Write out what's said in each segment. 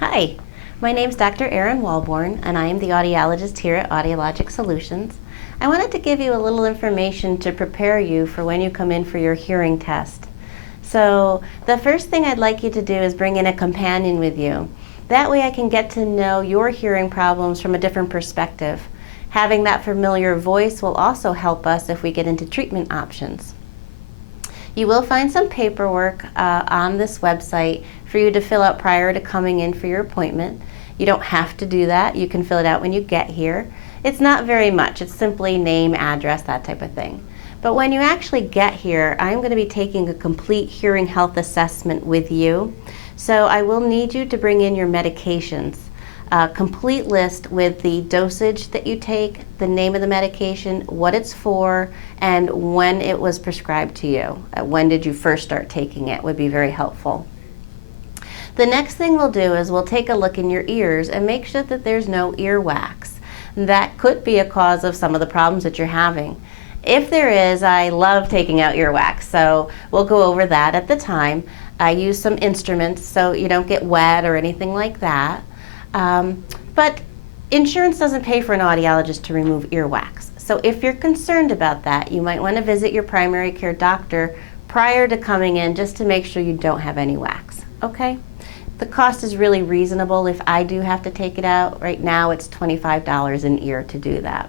Hi, my name is Dr. Erin Walborn, and I am the audiologist here at Audiologic Solutions. I wanted to give you a little information to prepare you for when you come in for your hearing test. So the first thing I'd like you to do is bring in a companion with you. That way I can get to know your hearing problems from a different perspective. Having that familiar voice will also help us if we get into treatment options. You will find some paperwork on this website for you to fill out prior to coming in for your appointment. You don't have to do that. You can fill it out when you get here. It's not very much. It's simply name, address, that type of thing. But when you actually get here, I'm going to be taking a complete hearing health assessment with you. So I will need you to bring in your medications. A complete list with the dosage that you take, the name of the medication, what it's for, and when it was prescribed to you. When did you first start taking it would be very helpful. The next thing we'll do is we'll take a look in your ears and make sure that there's no earwax. That could be a cause of some of the problems that you're having. If there is, I love taking out earwax, so we'll go over that at the time. I use some instruments so you don't get wet or anything like that. But insurance doesn't pay for an audiologist to remove earwax. So if you're concerned about that, you might want to visit your primary care doctor prior to coming in just to make sure you don't have any wax, okay? The cost is really reasonable. If I do have to take it out, right now it's $25 an ear to do that.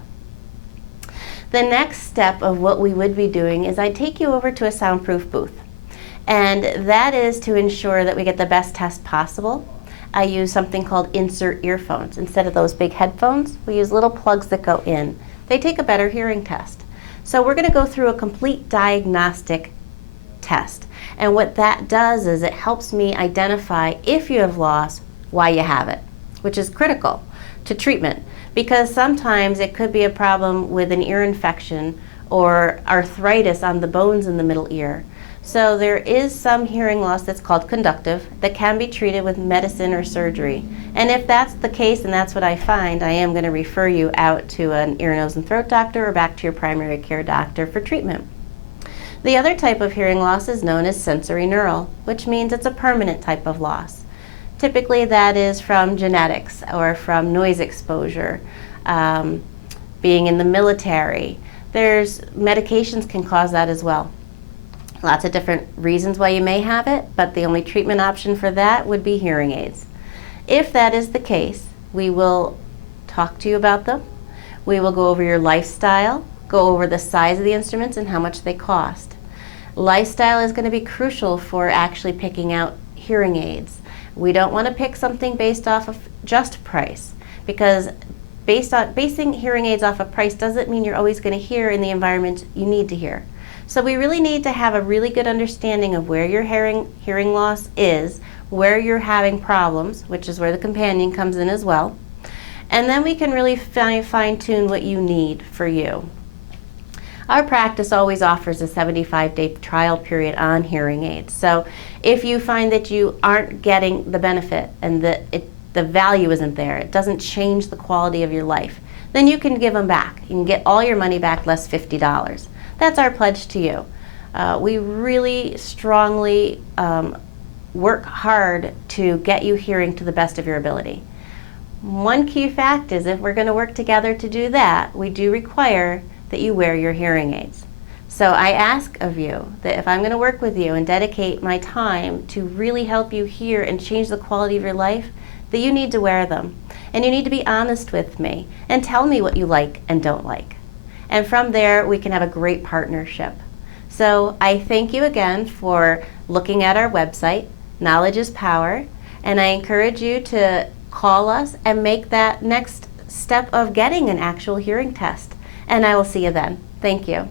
The next step of what we would be doing is I take you over to a soundproof booth. And that is to ensure that we get the best test possible. I use something called insert earphones. Instead of those big headphones, we use little plugs that go in. They take a better hearing test. So we're going to go through a complete diagnostic test. And what that does is it helps me identify if you have loss, why you have it, which is critical to treatment. Because sometimes it could be a problem with an ear infection or arthritis on the bones in the middle ear. So there is some hearing loss that's called conductive that can be treated with medicine or surgery. And if that's the case and that's what I find, I am going to refer you out to an ear, nose, and throat doctor or back to your primary care doctor for treatment. The other type of hearing loss is known as sensorineural, which means it's a permanent type of loss. Typically that is from genetics or from noise exposure, being in the military. There's medications can cause that as well. Lots of different reasons why you may have it, but the only treatment option for that would be hearing aids. If that is the case, we will talk to you about them. We will go over your lifestyle, go over the size of the instruments and how much they cost. Lifestyle is going to be crucial for actually picking out hearing aids. We don't want to pick something based off of just price, because basing hearing aids off of price doesn't mean you're always going to hear in the environment you need to hear. So we really need to have a really good understanding of where your hearing loss is, where you're having problems, which is where the companion comes in as well. And then we can really fine-tune what you need for you. Our practice always offers a 75-day trial period on hearing aids. So if you find that you aren't getting the benefit and the value isn't there, it doesn't change the quality of your life, then you can give them back. You can get all your money back less $50. That's our pledge to you. We really strongly work hard to get you hearing to the best of your ability. One key fact is if we're going to work together to do that, we do require that you wear your hearing aids. So I ask of you that if I'm going to work with you and dedicate my time to really help you hear and change the quality of your life, that you need to wear them. And you need to be honest with me and tell me what you like and don't like. And from there, we can have a great partnership. So I thank you again for looking at our website, Knowledge is Power, and I encourage you to call us and make that next step of getting an actual hearing test. And I will see you then. Thank you.